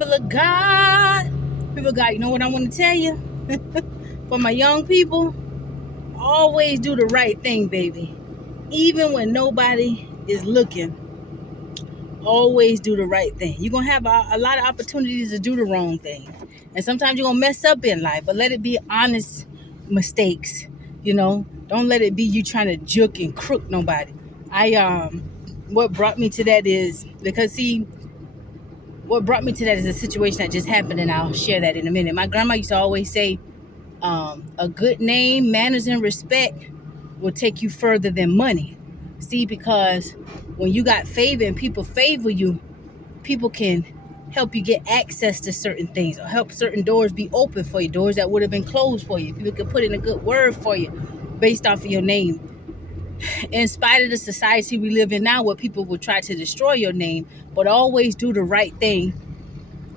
People of God, people of God, you know what I want to tell you? For my young people, always do the right thing, baby. Even when nobody is looking, always do the right thing. You're going to have a lot of opportunities to do the wrong thing. And sometimes you're going to mess up in life, but let it be honest mistakes. Don't let it be you trying to juke and crook nobody. What brought me to that is because, see, what brought me to that is a situation that just happened, and I'll share that in a minute. My grandma used to always say, a good name, manners, and respect will take you further than money. See, because when you got favor and people favor you, people can help you get access to certain things or help certain doors be open for you, doors that would have been closed for you. People can put in a good word for you based off of your name. In spite of the society we live in now where people will try to destroy your name, but always do the right thing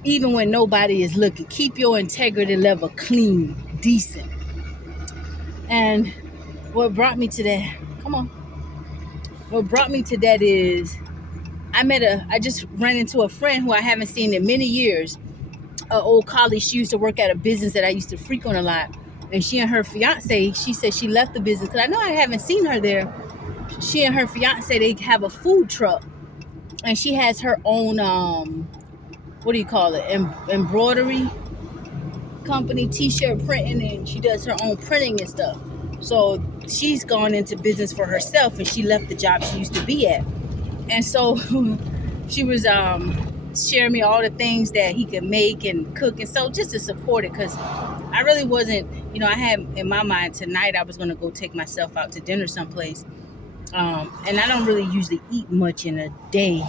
even when nobody is looking. Keep your integrity level clean, decent. And what brought me to that, come on, what brought me to that is I just ran into a friend who I haven't seen in many years, an old colleague. She used to work at a business that I used to frequent a lot. And she and her fiance, she said she left the business because I know I haven't seen her there. She and her fiance, they have a food truck. And she has her own, what do you call it, embroidery company, t-shirt printing, and she does her own printing and stuff. So she's gone into business for herself, and she left the job she used to be at. And so she was sharing me all the things that he could make and cook, and so just to support it, because I really wasn't, I had in my mind tonight I was going to go take myself out to dinner someplace, and I don't really usually eat much in a day,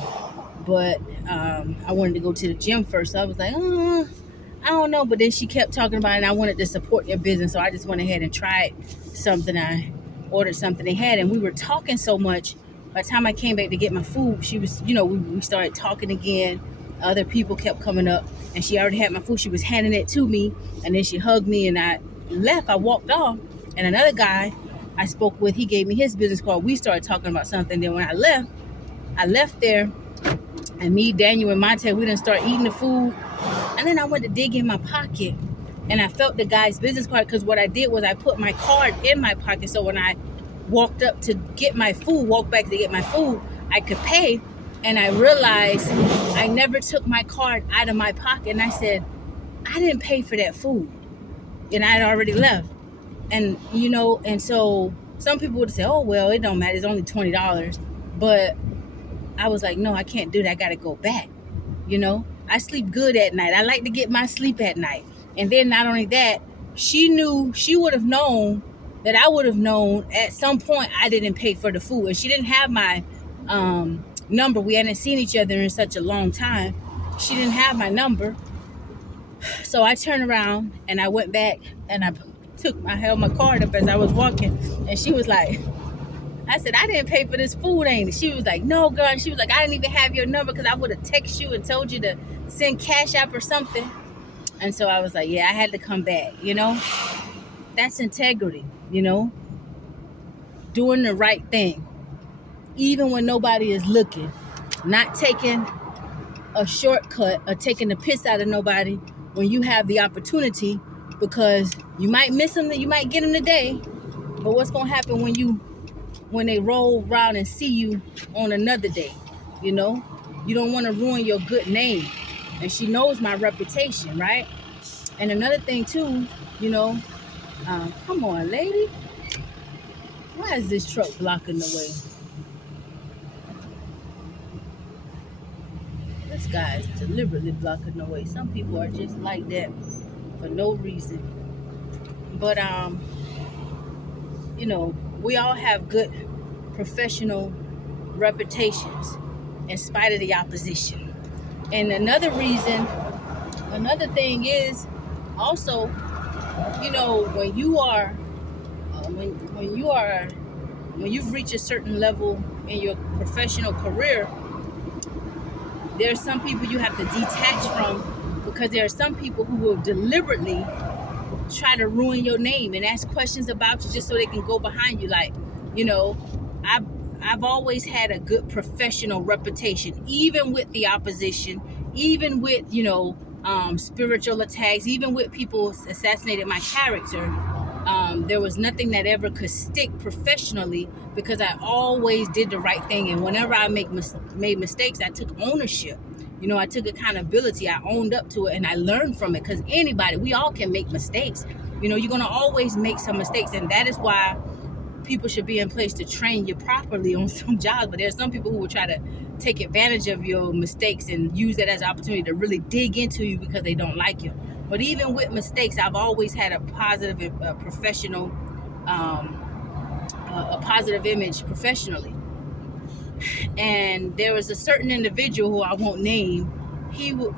but I wanted to go to the gym first. So I was like, I don't know. But then she kept talking about it, and I wanted to support their business. So I just went ahead and tried something. I ordered something they had, and we were talking so much. By the time I came back to get my food, she was, we started talking again. Other people kept coming up, and she already had my food. She was handing it to me, and then she hugged me, and I left. I walked off, and another guy I spoke with, he gave me his business card. We started talking about something. Then when I left there, and me, Daniel, and Monte, we didn't start eating the food. And then I went to dig in my pocket, and I felt the guy's business card, because what I did was I put my card in my pocket, so when I walked up to get my food, walked back to get my food, I could pay. And I realized I never took my card out of my pocket, and I said, I didn't pay for that food, and I had already left. And and so some people would say, oh well, it don't matter, it's only $20. But I was like, no, I can't do that. I gotta go back. I sleep good at night. I like to get my sleep at night. And then not only that, she would have known that I would have known at some point I didn't pay for the food. And she didn't have my number. We hadn't seen each other in such a long time. She didn't have my number. So I turned around and I went back, and I held my card up as I was walking. And she was like, I said, I didn't pay for this food, ain't it? She was like, no, girl. And she was like, I didn't even have your number, because I would have texted you and told you to send Cash App or something. And so I was like, yeah, I had to come back, That's integrity, doing the right thing, even when nobody is looking, not taking a shortcut or taking the piss out of nobody when you have the opportunity, because you might miss them, you might get them today, but what's going to happen when they roll around and see you on another day? You don't want to ruin your good name. And she knows my reputation, right? And another thing too, come on, lady. Why is this truck blocking the way? This guy is deliberately blocking the way. Some people are just like that for no reason. But we all have good professional reputations in spite of the opposition. And another thing is also, when you've reached a certain level in your professional career, there's some people you have to detach from, because there are some people who will deliberately try to ruin your name and ask questions about you just so they can go behind you. Like, I've always had a good professional reputation, even with the opposition, even with, spiritual attacks, even with people assassinated my character, there was nothing that ever could stick professionally, because I always did the right thing. And whenever I made mistakes, I took ownership. I took accountability. I owned up to it, and I learned from it, because we all can make mistakes. You're going to always make some mistakes, and that is why people should be in place to train you properly on some jobs. But there's some people who will try to take advantage of your mistakes and use that as an opportunity to really dig into you because they don't like you. But even with mistakes, I've always had a positive, professional, a positive image professionally. And there was a certain individual who I won't name.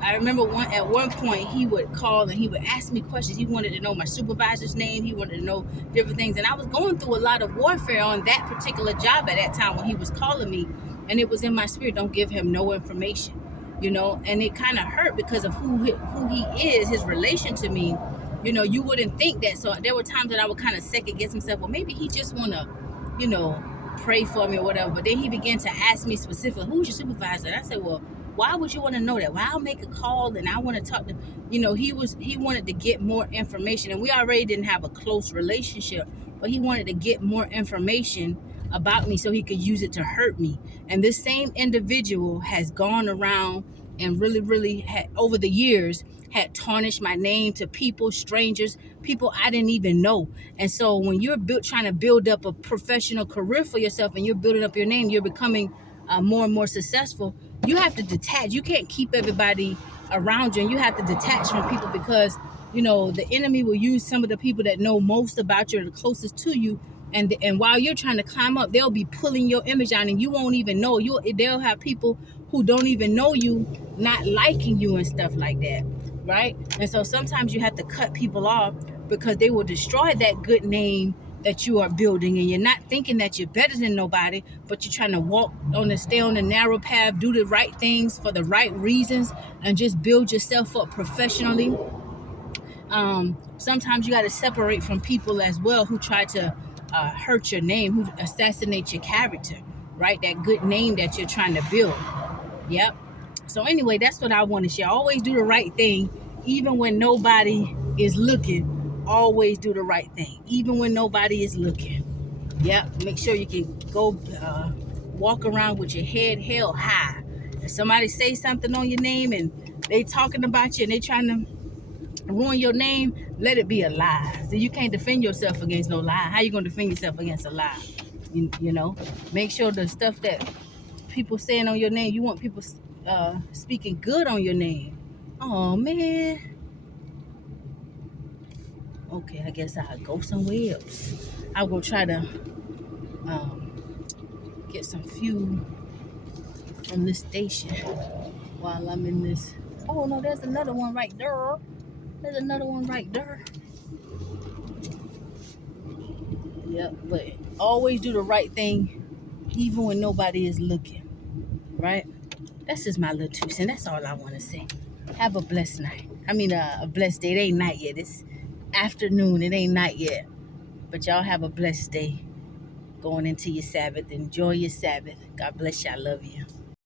I remember at one point he would call and he would ask me questions. He wanted to know my supervisor's name. He wanted to know different things. And I was going through a lot of warfare on that particular job at that time when he was calling me. And it was in my spirit, don't give him no information, and it kind of hurt because of who he is, his relation to me. You wouldn't think that. So there were times that I would kind of second guess myself. Well, maybe he just want to, pray for me or whatever. But then he began to ask me specifically, who's your supervisor? And I said, well, why would you want to know that? Well, I'll make a call and I want to talk to, he wanted to get more information, and we already didn't have a close relationship, but he wanted to get more information about me so he could use it to hurt me. And this same individual has gone around and really had, over the years, had tarnished my name to people, strangers, people I didn't even know. And so when you're trying to build up a professional career for yourself and you're building up your name, you're becoming more and more successful, you have to detach. You can't keep everybody around you, and you have to detach from people, because the enemy will use some of the people that know most about you, or the closest to you, and while you're trying to climb up, they'll be pulling your image on, and you won't even know. They'll have people who don't even know you not liking you and stuff like that, right? And so sometimes you have to cut people off, because they will destroy that good name that you are building, and you're not thinking that you're better than nobody, but you're trying to stay on the narrow path, do the right things for the right reasons, and just build yourself up professionally. Sometimes you got to separate from people as well who try to hurt your name, who assassinate your character, right? That good name that you're trying to build. Yep. So anyway, that's what I want to share. Always do the right thing, even when nobody is looking. Always do the right thing, even when nobody is looking. Yep. Make sure you can go walk around with your head held high. If somebody say something on your name and they talking about you and they trying to ruin your name, let it be a lie. So you can't defend yourself against no lie. How you gonna defend yourself against a lie? Make sure the stuff that people saying on your name, you want people speaking good on your name. Oh man. Okay, I guess I'll go somewhere else. I'll go try to get some fuel from this station while I'm in this. Oh no, there's another one right there. There's another one right there. Yep, but always do the right thing, even when nobody is looking, right? That's just my little 2 cents. That's all I want to say. Have a blessed night. A blessed day. It ain't night yet. It's afternoon. It ain't night yet. But y'all have a blessed day going into your Sabbath. Enjoy your Sabbath. God bless you. I love you.